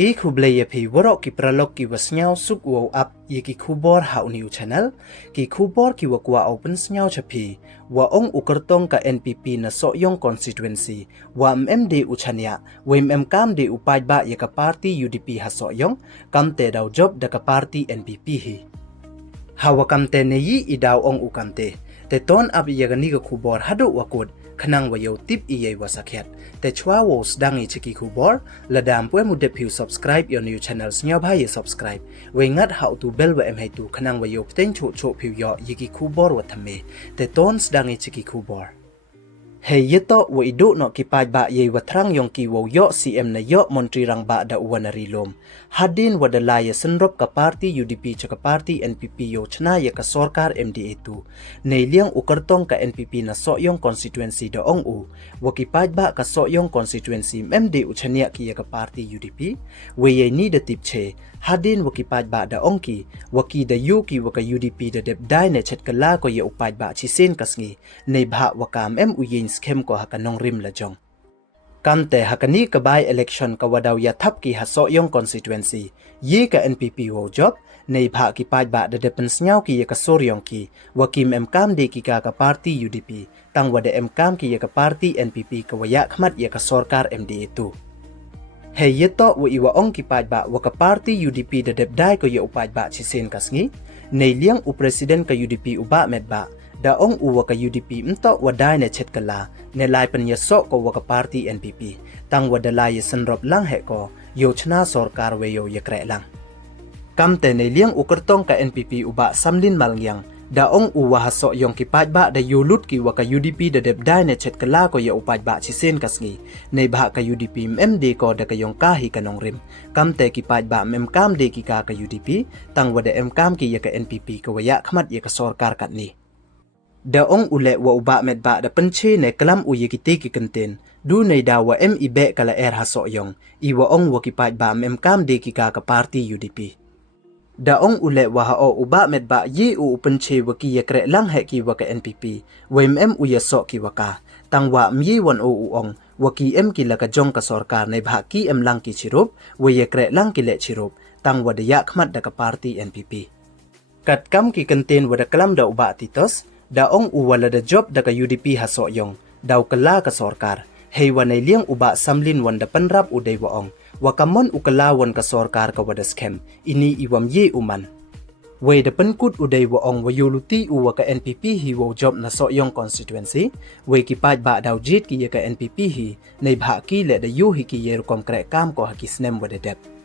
ku blaya pi warok ki pralok ki wasnyau suk wow up ye ki kubor hau new channel ki kubor ki wakwa open snyau chapi wa ong ukertong ka NPP na soyong constituency wa MMD uchanya wa kam de upaj ba ye ka party UDP ha soyong kam te daw job da ka party NPP hi hawa kam te ne yi idaw ong ukamte te ton ab ye gani ka kubor hadu wakod khanang wayo tip iye wasakhet te chwa wo sdangi chiki kubor ladam pwe mu de phiu subscribe your new channels nya bha ye subscribe we ngat how to bell wa em hai tu khanang wayo pten chu chu phiu yo yiki kubor wa thame te ton sdangi chiki kubor hey yeto wa idu no ki paj ba ye wa thrang yong ki wo yo CM na yo montri rang ba da wanari lom hadin wa da la ye senrop ka party UDP cha ka party NPP yo chna ye ka sarkar MDA tu nei liang ukartong ka NPP na soyong constituency da ong u wa ki paj ba ka soyong constituency MD uchania ki ye ka party UDP we ye ni da tip che hadin wa ki paj ba da ong ki wa ki da yu ki wa ka UDP da dep dai ne chet ka la ko ye upaj ba chi sen kasngi nei bha wa kam em u yin skem ko hakanong rim la jong kamte hakani ka by election ka wadaw ya thap ki ha soyong constituency ye ka NPP wo job nei bha ki paj ba da depen snyau ki ye ka soryong ki wa kim em kam de ki ka party UDP tang wada em kam ki ye ka party NPP ka waya khmat ye ka sarkar MDA tu hey yeto wa iwa ong ki paj ba wa ka party UDP da dep dai ko ye upaj ba chi sen kasngi nei liang u president ka UDP uba med ba da ong uwa ka UDP mto wadai ne chet kala ne lai pen ya so ko wa ka party NPP tang wada lai sanrop lang he ko yo chna sarkar we yo ye kre lang kamte ne liang ukertong ka NPP uba samlin malngyang da ong uwa ha so yong ki paj ba da yulut ki wa ka UDP da dep dai ne chet kala ko ye upaj ba chi sen kasngi nei bha ka UDP MD ko da ka yong ka hi kanong rim kamte ki paj ba mem kam de ki ka UDP tang wada em kam ki ye ka NPP ko ya khmat ye ka sarkar kat ni da ong ule wa uba med ba da penche ne kalam u yekiti ki kenten du nei da wa em ibe kala ha so yong I wa ong wa ki paj ba mem kam de ki ka party UDP da ong ule wa ha o uba med ba ye u penche wa ki ye kre lang he ki wa ka NPP wa em u ye so ki wa ka tang wa mye won o u ong wa ki em ki la ka jong ka sarkar nei bha ki em lang ki chirup wa ye kre lang ki le chirup tang wa da ya khmat da ka party NPP kat kam ki kenten wa da kalam da uba titos da ong uwala da job da ka UDP ha so yong daw kala ka sarkar hey wa nei liang uba samlin wan da panrap uday wa ong wa kamon ukala wan ka sarkar ka wada scam ini iwam ye uman we da pankut uday wa ong wa yuluti uwa ka NPP hi wo job na so yong constituency we ki paj ba daw jit ki ye ka NPP hi nei bha ki le da yu hi ki ye kom kre kam ko ha ki snem wada dep